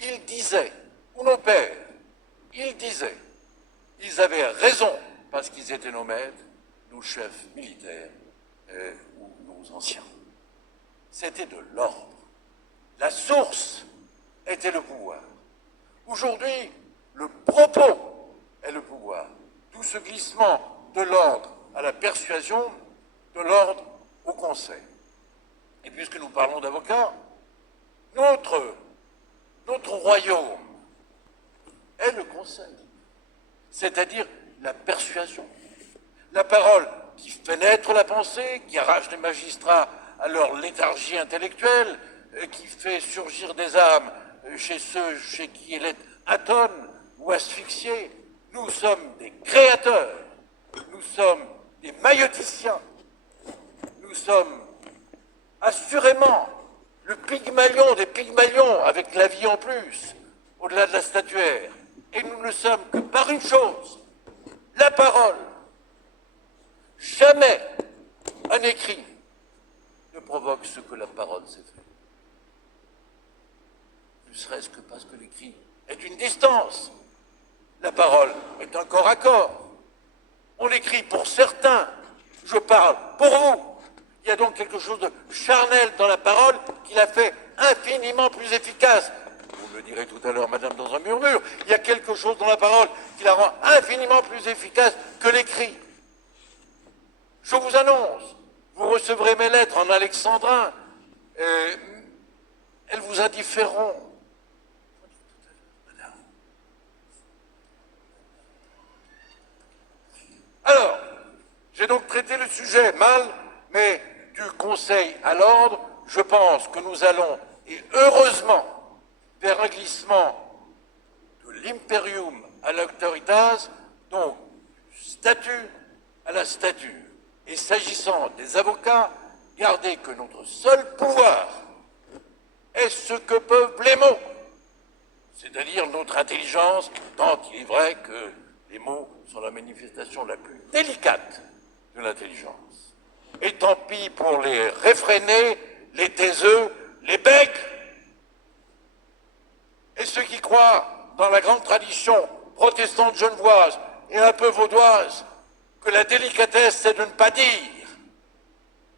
ils disaient, ou nos pères, ils disaient, ils avaient raison parce qu'ils étaient nos maîtres, nos chefs militaires ou nos anciens. C'était de l'ordre. La source était le pouvoir. Aujourd'hui, le propos est le pouvoir. Tout ce glissement de l'ordre à la persuasion, de l'ordre au conseil. Et puisque nous parlons d'avocats, notre royaume est le conseil, c'est-à-dire la persuasion. La parole qui fait naître la pensée, qui arrache les magistrats à leur léthargie intellectuelle, qui fait surgir des âmes chez ceux chez qui elle est atone ou asphyxiée. Nous sommes des créateurs, nous sommes des maïoticiens, nous sommes assurément le Pygmalion des Pygmalions, avec la vie en plus, au-delà de la statuaire. Et nous ne sommes que par une chose, la parole. Jamais un écrit ne provoque ce que la parole s'est fait. Ne serait-ce que parce que l'écrit est une distance. La parole est un corps à corps. On écrit pour certains, je parle pour vous. Il y a donc quelque chose de charnel dans la parole qui la fait infiniment plus efficace. Vous me le direz tout à l'heure, madame, dans un murmure. Il y a quelque chose dans la parole qui la rend infiniment plus efficace que l'écrit. Je vous annonce, vous recevrez mes lettres en alexandrin. Elles vous indifféreront. Alors, j'ai donc traité le sujet mal, mais du conseil à l'ordre, je pense que nous allons, et heureusement, vers un glissement de l'imperium à l'auctoritas, donc du statut à la stature. Et s'agissant des avocats, gardez que notre seul pouvoir est ce que peuvent les mots, c'est-à-dire notre intelligence, tant il est vrai que les mots sont la manifestation la plus délicate de l'intelligence. Et tant pis pour les réfrénés, les taiseux, les becs, et ceux qui croient dans la grande tradition protestante genevoise et un peu vaudoise que la délicatesse c'est de ne pas dire,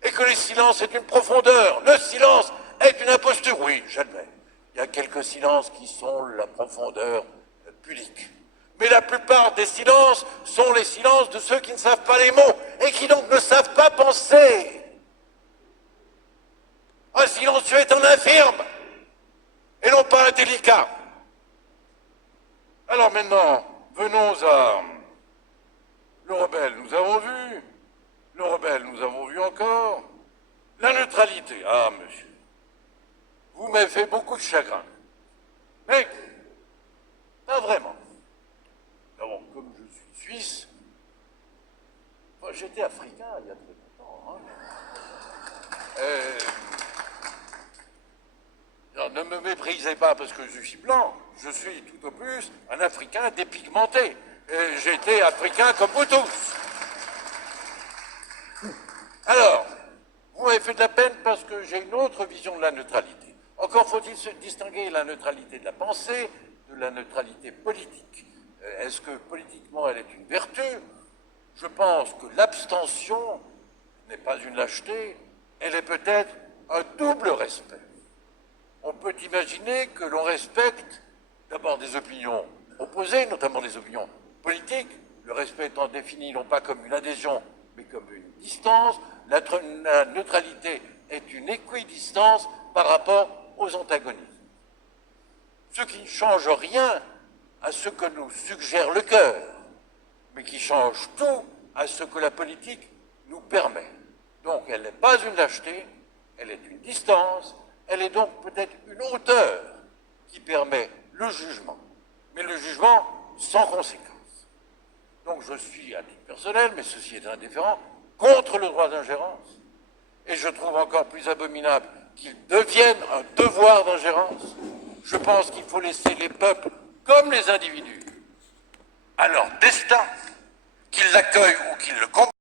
et que le silence est une profondeur, le silence est une imposture. Oui, j'admets, il y a quelques silences qui sont la profondeur pudique. Mais la plupart des silences sont les silences de ceux qui ne savent pas les mots et qui donc ne savent pas penser. Un silencieux est un infirme et non pas un délicat. Alors maintenant, venons à le rebelle, nous avons vu. Le rebelle, nous avons vu encore. La neutralité. Ah, monsieur, vous m'avez fait beaucoup de chagrin. Mais, pas vraiment. D'abord, comme je suis suisse, enfin, j'étais africain il y a très longtemps. Ne me méprisez pas parce que je suis blanc. Je suis tout au plus un Africain dépigmenté. J'ai été africain comme vous tous. Alors, vous m'avez fait de la peine parce que j'ai une autre vision de la neutralité. Encore faut-il se distinguer la neutralité de la pensée de la neutralité politique. Est-ce que politiquement elle est une vertu? Je pense que l'abstention n'est pas une lâcheté, elle est peut-être un double respect. On peut imaginer que l'on respecte d'abord des opinions opposées, notamment des opinions politiques, le respect étant défini non pas comme une adhésion, mais comme une distance. La neutralité est une équidistance par rapport aux antagonismes. Ce qui ne change rien à ce que nous suggère le cœur, mais qui change tout à ce que la politique nous permet. Donc elle n'est pas une lâcheté, elle est une distance, elle est donc peut-être une hauteur qui permet le jugement, mais le jugement sans conséquence. Donc je suis, à titre personnel, mais ceci est indifférent, contre le droit d'ingérence, et je trouve encore plus abominable qu'il devienne un devoir d'ingérence. Je pense qu'il faut laisser les peuples, comme les individus, à leur destin, qu'ils l'accueillent ou qu'ils le combattent.